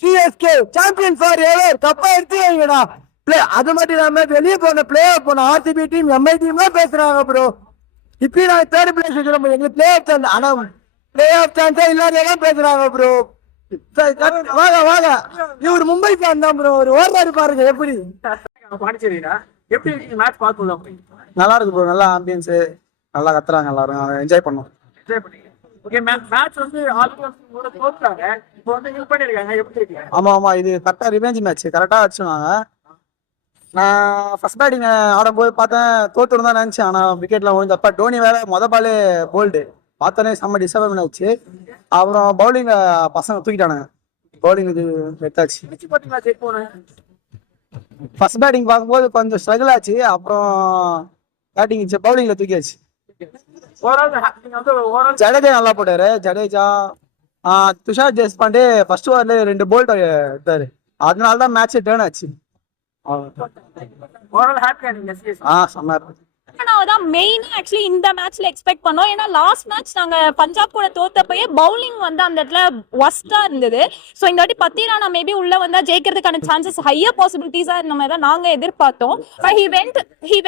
CSK champion for ever கப்பா எடுத்துங்கடா. அது மட்டும் இல்லாம வெளியே போன பிளே ஆஃப் போன ஆர்சிபி டீம் எம்ஐ டீம்லாம் பேசுறாங்க ப்ரோ. இப்பயும் நான் தேர்ட் பிளேஸ் வச்சிருக்கோம், எங்களுக்கு பிளே ஆஃப் சான்ஸ், ஆனா பிளே ஆஃப் சான்ஸே இல்லாதெல்லாம் பேசுறாங்க ப்ரோ. வாங்க வாங்க, இவர் மும்பை ஃபேன் தான் ப்ரோ, ஒரு ஓடுறாரு பாருங்க எப்படி. பாண்டிச்சேரியா எப்படி மேட்ச் பார்த்துலாம்? நல்லா இருக்கு ப்ரோ, நல்லா ஆம்பியன்ஸ், நல்லா கத்துறாங்க, எல்லாரும் என்ஜாய் பண்ணோம். என்ஜாய் பண்ணீங்க. ஓகே, மேட்ச் வந்து ஆல்மோஸ்ட் தோத்துறாங்க, இப்போ வந்து வின் பண்ணிருக்காங்க, எப்படி இருக்கீங்க? ஆமா ஆமா, இது கரெக்டா ரிவெஞ்ச் மேட்ச், கரெக்டா அடிச்சுனாங்க. நான் ஃபர்ஸ்ட் பேட்டிங் ஆடும்போது பார்த்தேன் தோத்துரும் தான் நினைச்சேன், ஆனா விக்கெட்ல விழுந்தப்ப டோனி வேற மொத பாலே போல்டு பார்த்தோன்னே செம்ம டிஸ்டர்பன் ஆச்சு. அப்புறம் பவுலிங் பசங்க தூக்கிட்டானுங்க, பவுலிங் இது எடுத்தாச்சு. ஃபர்ஸ்ட் பேட்டிங் பார்க்கும்போது கொஞ்சம் ஸ்ட்ரகிள் ஆச்சு, அப்புறம் பேட்டிங் பவுலிங்ல தூக்கியாச்சு. ஜடேஜா நல்லா போட்டாரு, ஜடேஜா துஷார் தேஷ்பாண்டே ஃபர்ஸ்ட் ஓவர்ல 2 போல்ட் எடுத்தாரு, அதனால தான் மேட்ச் டர்ன் ஆச்சு. மெயினா ஆக்சுவலி இந்த மேட்ச்ல எக்ஸ்பெக்ட் பண்ணோம். ஏன்னா லாஸ்ட் மேட்ச் நாங்க பஞ்சாப் கூட தோத்தப்பயே பவுலிங் வந்து அந்த இடத்துல ஒஸ்டா இருந்தது. ஸோ இந்த வாட்டி பத்திரானா மேபி உள்ள வந்தா ஜெயிக்கிறதுக்கான சான்சஸ் ஹையர் பாசிபிலிட்டிஸா இருந்த மாதிரி தான் நாங்க எதிர்பார்த்தோம். But he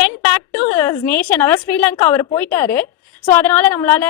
went back to his nation, அதாவது ஸ்ரீலங்கா அவர் போயிட்டாரு. ஸோ அதனால நம்மளால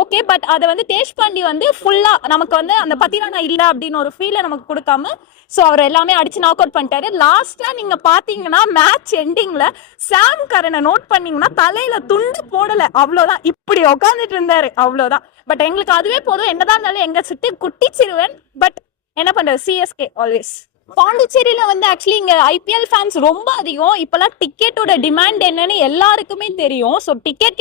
ஓகே, பட் அதை வந்து தேஷ்பாண்டி வந்து ஃபுல்லா நமக்கு வந்து அந்த பத்திரானா இல்லை அப்படின்னு ஒரு ஃபீலை நமக்கு கொடுக்காம ஸோ அவர் எல்லாமே அடிச்சு நாக் அவுட் பண்ணிட்டாரு. லாஸ்டா நீங்க பாத்தீங்கன்னா மேட்ச் எண்டிங்ல சாம் கரனை நோட் பண்ணீங்கன்னா தலையில துண்டு போடல, அவ்வளவுதான், இப்படி உட்காந்துட்டு இருந்தாரு, அவ்வளவுதான். பட் எங்களுக்கு அதுவே போதும், என்னதான் இருந்தாலும் எங்க சுட்டு குட்டி சிறுவன். பட் என்ன பண்றது, சிஎஸ்கே ஆல்வேஸ். பாண்டிச்சேரியில வந்து ஆக்சுவலி இங்க ஐபிஎல் ஃபேன்ஸ் ரொம்ப அதிகம். இப்பெல்லாம் டிக்கெட்டோட டிமாண்ட் என்னன்னு எல்லாருக்குமே தெரியும். ஸோ டிக்கெட்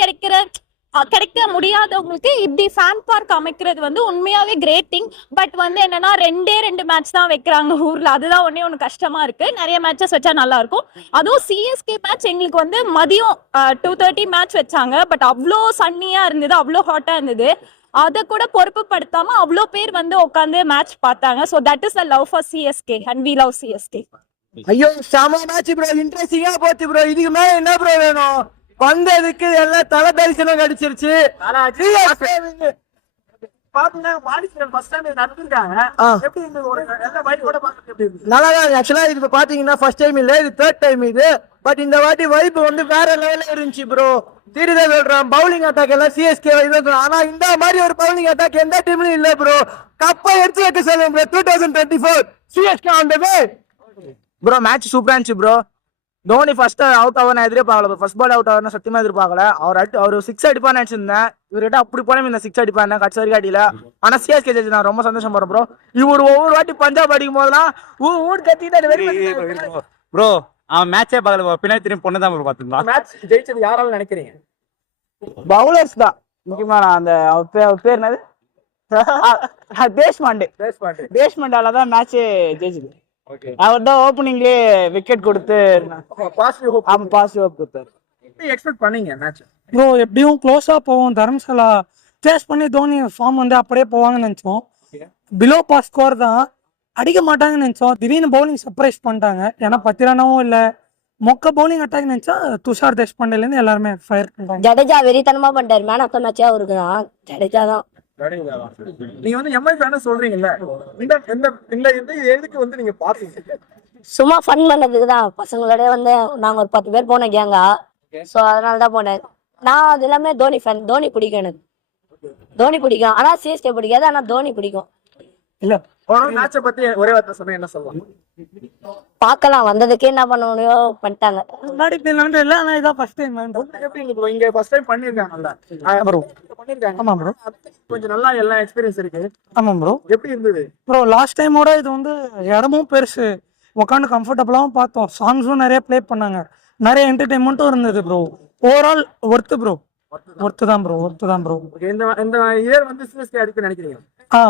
கிடைக்க முடியாதவங்களுக்கு இப்படி ஃபேன் பார்க் அமைக்கிறது வந்து உண்மையாவே கிரேட் திங். பட் வந்து என்னன்னா 2 மேட்ச் தான் வைக்கிறாங்க ஊர்ல, அதுதான் ஒண்ணு கஷ்டமா இருக்கு. நிறைய மேட்சஸ் வச்சா நல்லா இருக்கும். அதுவும் சிஎஸ்கே மேட்ச் எங்களுக்கு வந்து மதியம் 2:30 மேட்ச் வச்சாங்க. பட் அவ்வளோ சன்னியா இருந்தது, அவ்வளோ ஹாட்டா இருந்தது. அதை கூட பொறுப்பு படுத்தாம அவ்வளோ பேர் வந்து உட்காந்து மேட்ச் பார்த்தாங்க. So that is the love for CSK and we love CSK. ஐயோ செம மேட்ச் ப்ரோ, இன்ட்ரெஸ்டிங்கா போச்சு ப்ரோ. இதுக்கு மேல என்ன ப்ரோ வேணும்? வந்ததுக்கு எல்லாம் தலை தரிசனம் கிடைச்சிருச்சு. நல்லாதான் ஆக்சுவலா இது பாத்தீங்கன்னா ஃபர்ஸ்ட் டைம் இல்ல, இது தேர்ட் டைம் இது. பட் இந்த வாட்டி வைப் வந்து வேற லெவல்ல இருந்துச்சு ப்ரோ. தீரிதா சொல்றான் பவுலிங் அட்டாக் எல்லாம் சிஎஸ்கே, ஆனா இந்த மாதிரி ஒரு பவுலிங் அட்டாக் எந்த டீம்லயும் இல்ல ப்ரோ. கப்பை எடுத்து வைக்க சொல்லுங்க bro. 2024 CSK on the way bro. Match சூப்பரா இருந்துச்சு ப்ரோ. தோனி ஃபர்ஸ்ட் அவுட் ஆக நான் எதிர்பார்க்கல, ஃபர்ஸ்ட் பால் அவுட் ஆகணும் சத்தியமா எதிர்பார்க்கல. அவர் 6 அடிப்பான்னு நினைச்சிருந்தேன், இவர்கிட்ட அப்படி போன இந்த 6 அடிப்பான் கட்சி வரைக்கும் அடியில. ஆனா சிஎஸ்கே ஜெயிச்சு நான் ரொம்ப சந்தோஷம் போறேன் ப்ரோ. இவர் ஒவ்வொரு வாட்டி பஞ்சாப் அடிக்கும் போதெல்லாம் ஊர் கத்திட்டு ப்ரோ. அவன் மேட்சே பார்க்கல, பின்னாடி திரும்பி பொண்ணு தான் ப்ரோ பாத்துங்களா. மேட்ச் ஜெயிச்சது யாரால நினைக்கிறீங்க? பவுலர்ஸ் தான் முக்கியமான. அந்த அவர் பேர் என்னது, தேஷ்பாண்டே தான் மேட்சே ஜெயிச்சது. அவர் தான் ஓப்பனிங்லயே விக்கெட் கொடுத்து பாசிட்டிவ் ஹோப் கொடுத்தாரு. எக்ஸ்பெக்ட் பண்ணீங்க மேட்ச் ப்ரோ? எப்படியும் க்ளோஸா போவோம், தர்மசாலா சேஸ் பண்ணி தோனி ஃபார்ம் வந்து அப்படியே போவாங்கன்னு நினைச்சோம். பிலோ பாஸ் ஸ்கோர் தான், அடிக்க மாட்டாங்கன்னு நினைச்சோம். திடீர்னு பவுலிங் சர்ப்ரைஸ் பண்ணிட்டாங்க. ஏன்னா பத்திரானாவும் இல்ல, மொக்க பவுலிங் அட்டாக் நினைச்சா துஷார் தேஷ்பாண்டேல இருந்து எல்லாருமே ஃபயர் பண்ணிட்டாங்க. ஜடேஜா வெறித்தனமா பண்ணிட்டாரு. மேன் ஆஃப் த மேட்சே அவருக்கு தான், ஜடேஜா தான். நீங்க வந்து எம்ஐ ஃபேன் சொல்றீங்கல்ல, இந்த எதுக்கு வந்து நீங்க பாத்தீங்க? சும்மா ஃபன் பண்ணதுக்கு தான். பசங்களோட வந்து நாங்க ஒரு 10 பேர் போனோம் கேங்கா. ஸோ அதனால தான் போனேன். நான் அது எல்லாமே தோனி ஃபேன், தோனி பிடிக்கும் எனக்கு, தோனி பிடிக்கும். ஆனா சிஎஸ்கே பிடிக்காது, ஆனா தோனி பிடிக்கும். இல்ல மேட்சை பத்தி ஒரே வார்த்தை சொன்னா என்ன சொல்லலாம்? பார்க்கலாம், வந்ததுக்கே என்ன பண்ண முடியும் பண்ணிட்டாங்க. முன்னாடி இல்ல, ஆனா இதான் ஃபர்ஸ்ட் டைம். எப்படி ப்ரோ இங்க ஃபர்ஸ்ட் டைம் பண்ணிருக்காங்கல்ல ப்ரோ? பண்ணிருக்காங்க. ஆமா ப்ரோ, கொஞ்சம் நல்லா எல்லா எக்ஸ்பீரியன்ஸ் இருக்கு. ஆமா ப்ரோ. எப்படி இருந்தது ப்ரோ? லாஸ்ட் டைமோட இது வந்து இடமும் பெருசு, உட்காந்து கம்ஃபர்டபுளாவும் பார்த்தோம். சாங்ஸும் நிறைய ப்ளே பண்ணாங்க, நிறைய என்டர்டைன்மெண்ட்டும் இருந்தது bro. Overall worth bro, worth தான் ப்ரோ. இந்த இயர் வந்து சிஎஸ்கே அடிக்க நினைக்கிறீங்க?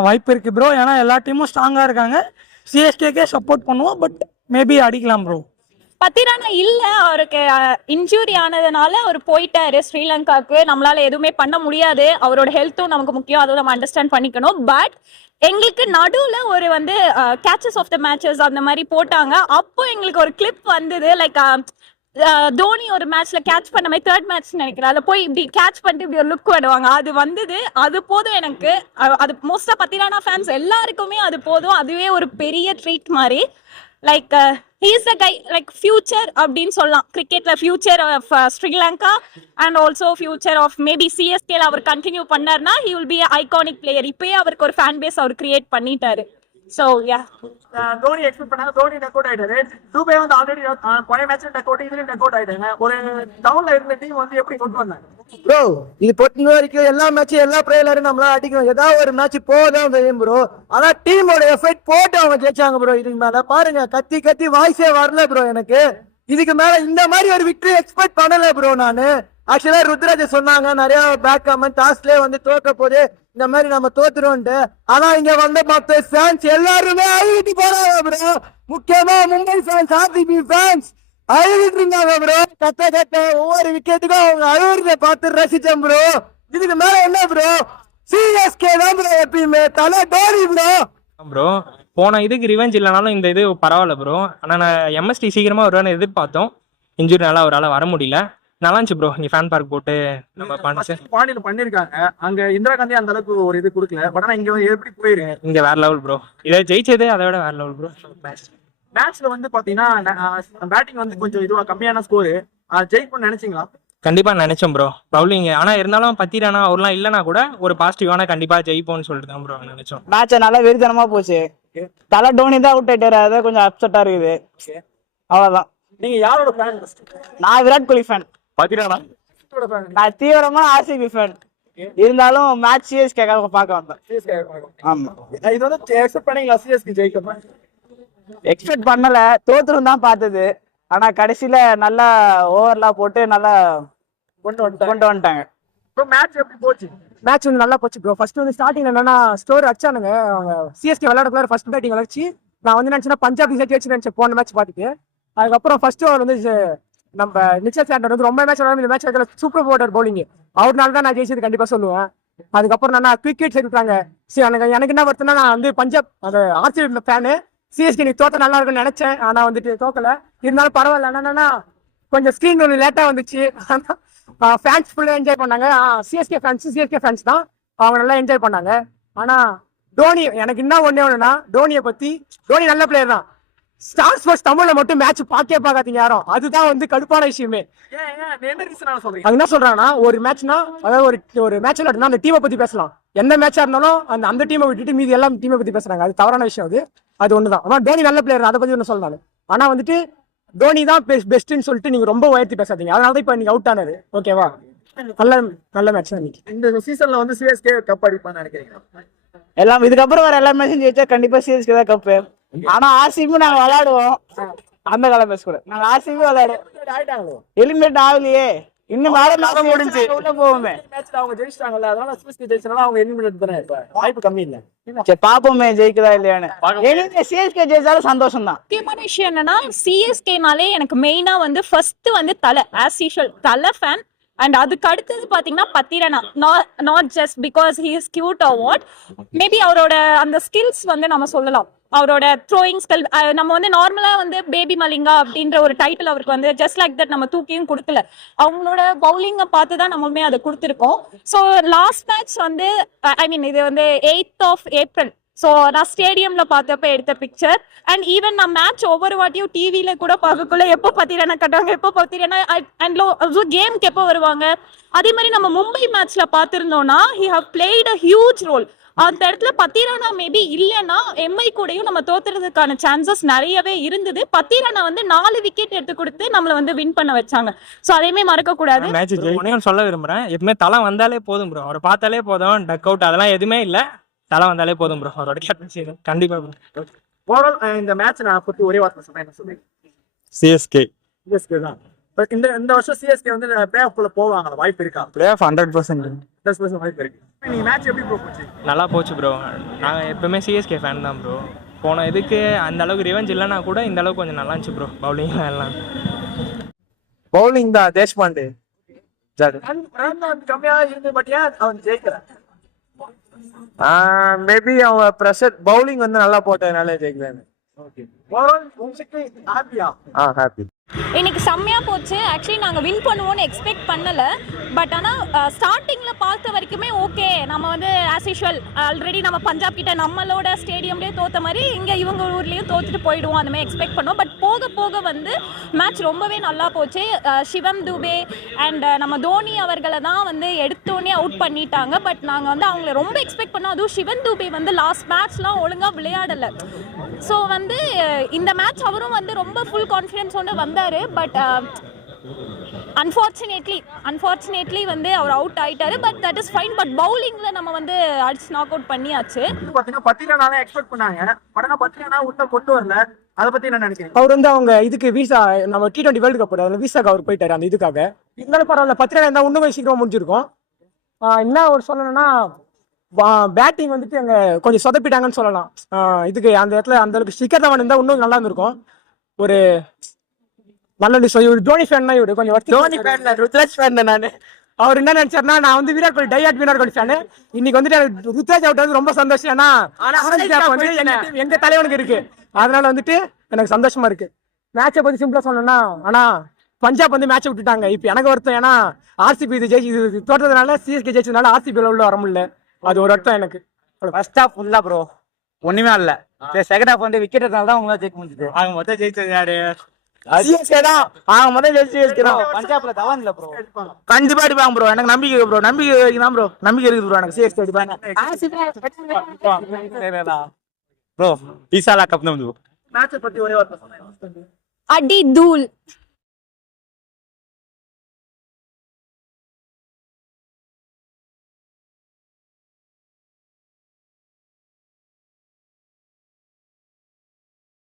வாய்ப்பு இருக்கு ப்ரோ, ஏன்னா எல்லா டீமும் ஸ்ட்ராங்கா இருக்காங்க. சிஎஸ்கே சப்போர்ட் பண்ணுவோம், பட் மேபி அடிக்கலாம் ப்ரோ. பத்திரானா இல்ல, அவருக்கு இன்ஜூரி ஆனதுனால அவர் போயிட்டாரு ஸ்ரீலங்காக்கு. நம்மளால எதுவுமே பண்ண முடியாது, அவரோட ஹெல்த்தும் நமக்கு முக்கியம், அதுவும் நம்ம அண்டர்ஸ்டாண்ட் பண்ணிக்கணும். பட் எங்களுக்கு நடுவுல ஒரு வந்து கேச்சஸ் ஆஃப் த மேட்சஸ் அந்த மாதிரி போட்டாங்க. அப்போ எங்களுக்கு ஒரு கிளிப் வந்தது, லைக் தோனி ஒரு மேட்ச்ல கேட்ச் பண்ண மாதிரி தேர்ட் மேட்ச் நினைக்கிறேன், அதுல போய் இப்படி கேட்ச் பண்ணிட்டு இப்படி ஒரு லுக் விடுவாங்க, அது வந்தது. அது போதும் எனக்கு. அது மோஸ்டா பத்திரானா ஃபேன்ஸ் எல்லாருக்குமே அது போதும். அதுவே ஒரு பெரிய ட்ரீட் மாதிரி. Like he is the guy, like future அப்படின்னு சொல்லலாம் கிரிக்கெட்ல, future of Sri Lanka and also future of maybe சிஎஸ்கேல அவர் கண்டினியூ பண்ணார்னா he will be an iconic player. இப்பயே அவருக்கு ஒரு ஃபேன் பேஸ் அவர் கிரியேட் பண்ணிட்டாரு. ஸோ யா, தோனி எக்ஸ்பெக்ட் பண்ணாங்க, தோனி டக் அவுட் ஆயிட்டாரு. துபே வந்து ஆல்ரெடி பழைய மேட்ச்ல டக் அவுட், இதுலயும் டக் அவுட் ஆயிட்டாங்க. ஒரு டவுன்ல இருந்த டீம் வந்து எப்படி கொண்டு வந்தாங்க ப்ரோ? இது பொறுத்த வரைக்கும் எல்லா மேட்சும் எல்லா பிளேயரும் நம்மளால அடிக்கணும். ஏதாவது ஒரு மேட்ச் போதான் தெரியும் ப்ரோ. ஆனா டீமோட எஃபெக்ட் போட்டு அவங்க ஜெயிச்சாங்க ப்ரோ. இதுக்கு மேல பாருங்க, கத்தி கத்தி வாய்ஸே வரல ப்ரோ எனக்கு. இதுக்கு மேல இந்த மாதிரி ஒரு விக்டரி எக்ஸ்பெக்ட் பண்ணல ப்ரோ நானு. ஆக்சுவலா ருத்ராஜ் சொன்னாங்க நிறைய பேக் கமெண்ட், டாஸ்க்லயே வந்து தோக்க போது இந்த மாதிரி நம்ம தோத்துருவோம்ட்டு. ஆனா இங்க வந்து மத்த ஃபேன்ஸ் எல்லாருமே அழுகிட்டு போறாங்க ப்ரோ. முக்கியமா மும்பை ஃபேன்ஸ், ஆர்சிபி ஃபேன்ஸ் அழுகிட்டு இருந்தாங்க ப்ரோ. கத்த ஒவ்வொரு விக்கெட்டுக்கும் அவங்க அழுகுறத பார்த்து ரசிச்சேன் ப்ரோ. இதுக்கு மேல என்ன ப்ரோ? சிஎஸ்கே தான் ப்ரோ எப்பயுமே தலை டோனி ப்ரோ. ப்ரோ போன இதுக்கு ரிவெஞ்ச் இல்லைனாலும் இந்த இது பரவாயில்ல ப்ரோ. ஆனால் நான் எம்எஸ்டி சீக்கிரமாக வருவான்னு எதிர்பார்த்தோம். இன்ஜுரினால அவரால் வர முடியல. நல்லா இருந்துச்சு ப்ரோ. இங்கே ஃபேன் பார்க் போட்டு நம்ம பண்ணிச்சு. பாண்டியில பண்ணிருக்காங்க. அங்க இந்திரா காந்தி அந்த அளவுக்கு ஒரு இது கொடுக்கல. பட் ஆனா இங்க எப்படி போயிருக்கு? இங்கே வேற லெவல் ப்ரோ. இதை ஜெயிச்சதே அதை விட வேற லெவல் ப்ரோ. மேட்ச்ல வந்து பாத்தீங்கன்னா பேட்டிங் வந்து கொஞ்சம் இதுவா கம்மியான ஸ்கோரு. ஜெயிக்கும்னு நினைச்சீங்களா? கண்டிப்பா நினைச்சோம் ப்ரோ. பவுலிங் ஆனா இருந்தாலும் பத்திரானா அவர்லாம் இல்லைனா கூட ஒரு பாசிட்டிவான கண்டிப்பா ஜெயிப்போம்னு சொல்லிட்டு தான் ப்ரோ நினைச்சோம். மேட்ச் நல்லா வெறித்தனமா போச்சு. தலை டோனி தான் அவுட் ஆயிட்டாரு, அதான் கொஞ்சம் அப்செட்டா இருக்குது. அவ்வளவுதான். நீங்க யாரோட ஃபேன்? நான் விராட் கோலி ஃபேன். பத்திரானா நான் தீவிரமா ஆர்சிபி ஃபேன். இருந்தாலும் மேட்ச் சிஎஸ்கே பார்க்க வந்தேன். ஆமா, இது வந்து எக்ஸ்பெக்ட் பண்ணீங்களா சிஎஸ்கே ஜெயிக்கும்? எக்ஸ்பெக்ட் பண்ணல, தோத்துரும் தான் பார்த்தது. ஆனா கடைசியில நல்லா ஓவர்லாம் போட்டு நல்லா கொண்டு வந்துட்டாங்க. மேட்ச் எப்படி போச்சு? மேட்ச் வந்து நல்லா போச்சு ப்ரோ. ஃபர்ஸ்ட் வந்து ஸ்டார்டிங்ல என்னன்னா ஸ்டோர் அடிச்சானுங்க அவங்க சிஎஸ்கே விளையாடக்குள்ள. ஃபர்ஸ்ட் பேட்டிங் வளர்ச்சி நான் வந்து நினைச்சேன்னா பஞ்சாப் சேர்த்து வச்சு நினைச்சேன் போன மேட்ச் பார்த்துட்டு. அதுக்கப்புறம் ஃபர்ஸ்ட் ஓவர் வந்து நம்ம நிச்சல் சாண்டர் வந்து ரொம்ப மேட்ச் இந்த மேட்ச் வைக்கல, சூப்பர் போட்டர் பவுலிங். அவர்னால தான் நான் ஜெயிச்சது கண்டிப்பா சொல்லுவேன். அதுக்கப்புறம் நான் குவிக்கெட் சேர்த்துட்டாங்க. எனக்கு என்ன வருதுன்னா, நான் வந்து பஞ்சாப் அந்த ஆர்சிபி ஃபேனு. சிஎஸ்கே நீ தோத்த நல்லா இருக்குன்னு நினைச்சேன், ஆனா வந்துட்டு தோக்கல. இருந்தாலும் பரவாயில்ல. என்னன்னா கொஞ்சம் ஸ்கிரீன் கொஞ்சம் லேட்டா வந்துச்சு. ஃபேன்ஸ் ஃபுல்லா என்ஜாய் பண்ணாங்க. சிஎஸ்கே ஃபேன்ஸ் தான் அவங்க நல்லா என்ஜாய் பண்ணாங்க. ஆனா டோனி, எனக்கு என்ன ஒண்ணே ஒண்ணுன்னா, டோனியை பத்தி, டோனி நல்ல பிளேயர் தான். ஸ்டார் ஸ்போர்ட்ஸ் தமிழ்ல மட்டும் மேட்ச் பார்க்காதீங்க யாரும். அதுதான் வந்து கடுப்பான விஷயமே. அது என்ன சொல்றாங்கன்னா, ஒரு மேட்ச்னா அதாவது ஒரு மேட்ச் விளையாடுனா அந்த டீமை பத்தி பேசலாம். எந்த மேட்சா இருந்தாலும் அந்த டீமை விட்டுட்டு மீதி எல்லாம் டீமை பத்தி பேசுறாங்க. அது தவறான விஷயம். அது ஒண்ணுதான். ஆனா டோனி நல்ல பிளேயர், அதை பத்தி ஒண்ணு சொல்லலாம். ஆனா வந்துட்டு டோனி தான் பெஸ்ட்னு சொல்லிட்டு நீங்க ரொம்ப உயர்த்தி பேசாதீங்க. அதனாலதான் இப்ப நீங்க அவுட் ஆனாரு. ஓகேவா? நல்ல மேட்ச் தான் இன்னைக்கு. இந்த சீசன்ல வந்து சிஎஸ்கே கப் அடிப்பான்னு நினைக்கிறீங்க? எல்லாம் இதுக்கப்புறம் வர எல்லா மேட்சும் ஜெயிச்சா கண்டிப்பா சிஎஸ்கே தான் கப்பு. ஆனா ஆர்சிபி நாங்க விளையாடுவோம். அந்த காலம் பேச கூட நாங்க ஆர்சிபி விளையாடுவோம். எலிமினேட் ஆகலையே, இன்னும் மேல முடிஞ்சு உள்ள போவோமே. மேட்ச்ல அவங்க ஜெயிச்சிட்டாங்கல்ல, அதனால சிஎஸ்கே ஜெயிச்சனால அவங்க எலிமினேட் தானே. இப்ப வாய்ப்பு கம்மி இல்ல. சரி பாப்போமே ஜெயிக்குதா இல்லையான்னு. எலிமினேட் சிஎஸ்கே ஜெயிச்சாலும் சந்தோஷம் தான். முக்கியமான விஷயம் என்னன்னா, சிஎஸ்கேனாலே எனக்கு மெயினா வந்து ஃபர்ஸ்ட் வந்து Thala, as usual Thala fan. And அதுக்கு அடுத்தது பாத்தீங்கன்னா Pathirana. Not just because he is cute or what, maybe அவரோட அந்த ஸ்கில்ஸ் வந்து நம்ம சொல்லலாம். அவரோட த்ரோயிங் ஸ்கில் நம்ம வந்து நார்மலா வந்து பேபி மலிங்கா அப்படின்ற ஒரு டைட்டில் அவருக்கு வந்து ஜஸ்ட் லைக் தட் நம்ம தூக்கியும் கொடுக்கல. அவங்களோட பவுலிங்கை பார்த்து தான் நம்மளுமே அதை கொடுத்துருக்கோம். ஸோ லாஸ்ட் மேட்ச் வந்து இது வந்து 8th of April. ஸோ நான் ஸ்டேடியம்ல பார்த்தப்ப எடுத்த பிக்சர். அண்ட் ஈவன் நான் மேட்ச் ஒவ்வொரு வாட்டியும் டிவியில கூட பார்க்கக்குள்ள எப்போ பத்திரனா கட்டுவாங்க, எப்போ பத்திரனா அண்ட் கேம்க்கு எப்போ வருவாங்க. அதே மாதிரி நம்ம மும்பை மேட்ச்ல பார்த்திருந்தோம்னா he have played a huge role. அந்த இடத்துல பத்திரானா மேபி இல்லைன்னா எம்ஐ கூடயும் நம்ம தோத்துறதுக்கான சான்சஸ் நிறையவே இருந்தது. பத்திரானா வந்து 4 விக்கெட் எடுத்து கொடுத்து நம்மள வந்து வின் பண்ண வச்சாங்க. ஸோ அதையுமே மறக்க கூடாது. மேட்ச் ஜெயிக்கணும் சொல்ல விரும்புறேன். எப்பவுமே தலை வந்தாலே போதும் ப்ரோ. அவரை பார்த்தாலே போதும். டக் அவுட் அதெல்லாம் எதுவுமே இல்லை. தலை வந்தாலே போதும் ப்ரோ. அவரோட கேப்டன்சி கண்டிப்பா ப்ரோ. ஓவரால் இந்த மேட்ச் நான் பத்தி ஒரே வார்த்தை சொன்னேன். என்ன சொல்றீங்க? சிஎஸ்கே தான். பட் இந்த வருஷம் சிஎஸ்கே வந்து பிளே ஆஃப் குள்ள போவாங்க, வாய்ப்பு இருக்கா? பிளே ஆஃப் 100% வாய்ப்பு இருக்கு. நீங்க மேட்ச் எப்படி ப்ரோ போச்சு? நல்லா போச்சு ப்ரோ. நாங்கள் எப்பவுமே சிஎஸ்கே ஃபேன் தான் ப்ரோ. போன இதுக்கு அந்த அளவுக்கு ரிவெஞ்ச் இல்லைனா கூட இந்த அளவுக்கு கொஞ்சம் நல்லா இருந்துச்சு ப்ரோ. பவுலிங் எல்லாம் பவுலிங் தான் தேஷ்பாண்டே கம்மியா இருந்து. பட் ஏன் அவன் ஜெயிக்கிறான்? மேபி அவங்க ப்ரெஷர் பவுலிங் வந்து நல்லா போட்டதுனால ஜெயிக்கிறாங்க. ஓகே. ஓவரால் உங்களுக்கு ஹாப்பியா? ஹாப்பி. இன்னைக்கு செம்மையாக போச்சு. ஆக்சுவலி நாங்கள் வின் பண்ணுவோம்னு எக்ஸ்பெக்ட் பண்ணலை. பட் ஆனால் ஸ்டார்டிங்கில் பார்த்த வரைக்குமே ஓகே, நம்ம வந்து ஆஸ் யூஷுவல் ஆல்ரெடி நம்ம பஞ்சாப் கிட்ட நம்மளோட ஸ்டேடியம்லேயே தோற்ற மாதிரி இங்கே இவங்க ஊர்லேயும் தோற்றுட்டு போயிடுவோம் அந்த மாதிரி எக்ஸ்பெக்ட் பண்ணோம். பட் போக போக வந்து மேட்ச் ரொம்பவே நல்லா போச்சு. சிவம் துபே அண்ட் நம்ம தோனி அவர்களை தான் வந்து எடுத்தோடனே அவுட் பண்ணிட்டாங்க. பட் நாங்கள் வந்து அவங்கள ரொம்ப எக்ஸ்பெக்ட் பண்ணோம். அதுவும் சிவன் துபே வந்து லாஸ்ட் மேட்ச்லாம் ஒழுங்காக விளையாடலை. ஸோ வந்து இந்த மேட்ச் அவரும் வந்து ரொம்ப ஃபுல் கான்ஃபிடன்ஸோடு வந்தார். பட் அன்ஃபார்ச்சுனேட்லி வந்து அவர் அவுட் ஆயிட்டாரு. But that is fine. But பவுலிங்ல நம்ம வந்து அடிச்சு நாக் அவுட் பண்ணியாச்சு. பாத்தீங்கன்னா பத்திரனால எக்ஸ்பெக்ட் பண்ணாங்க. பட் ஆனா பத்திரனா உள்ள கொண்டு வரல. அதை பத்தி என்ன நினைக்கிறீங்க? அவர் வந்து அவங்க இதுக்கு வீசா நம்ம T20 வேர்ல்டு கப் அதில் வீசாக்கு அவர் போயிட்டாரு அந்த இதுக்காக. இருந்தாலும் பரவாயில்ல, பத்திரனா இருந்தால் இன்னும் கொஞ்சம் சீக்கிரமா முடிஞ்சிருக்கும். என்ன ஒரு சொல்லணும்னா பேட்டிங் வந்துட்டு அங்கே கொஞ்சம் சொதப்பிட்டாங்கன்னு சொல்லலாம். இதுக்கு அந்த இடத்துல அந்த அளவுக்கு ஸ்டிக்கர் தான் இருந்தால் இன்னும் நல்லா இருந்திருக்கும். ஒரு நல்ல இவர் தோனி ஃபேன் தான். இவரு கொஞ்சம் தோனி ஃபேன் ருத்ராஜ் ஃபேன் நான். அவர் என்ன நினைச்சாருன்னா, நான் வந்து விராட் கோலி டையாட் விராட் கோலி ஃபேனு. இன்னைக்கு வந்துட்டு எனக்கு ருத்ராஜ் அவுட் வந்து ரொம்ப சந்தோஷம். ஏன்னா வந்து எங்க தலைவனுக்கு இருக்கு, அதனால வந்துட்டு எனக்கு சந்தோஷமா இருக்கு. மேட்சை பத்தி சிம்பிளா சொல்லணும்னா, ஆனா பஞ்சாப் வந்து மேட்சை விட்டுட்டாங்க. இப்போ எனக்கு வருத்தம். ஏன்னா RCB இது தோற்றதுனால CSK ஜெயிச்சதுனால RCB உள்ள வர முடியல. அது ஒரு அர்த்தம் எனக்கு. ஃபர்ஸ்ட் ஹாஃப் ஃபுல்லா ப்ரோ ஒண்ணுமே இல்ல. செகண்ட் ஹாஃப் வந்து விக்கெட் எடுத்தால தான் உங்களால ஜெயிக்க முடிஞ்சது. அவங்க மொத்தம் ஜெயிச்சது யாரு? CSK தான். முதல்ல CSK தான். பஞ்சாப்ல தவான் இல்ல ப்ரோ. கண்டிப்பா அடிப்பாங்க ப்ரோ. எனக்கு நம்பிக்கை இருக்கு ப்ரோ. நம்பிக்கை தான் ப்ரோ. நம்பிக்கை இருக்குது ப்ரோ. எனக்கு CSK அடிப்பாங்க. ப்ரோ ஈசாலா கப் தான் மேட்சை பத்தி ஒரே வார்த்தை சொல்லுங்க. அடி தூள்.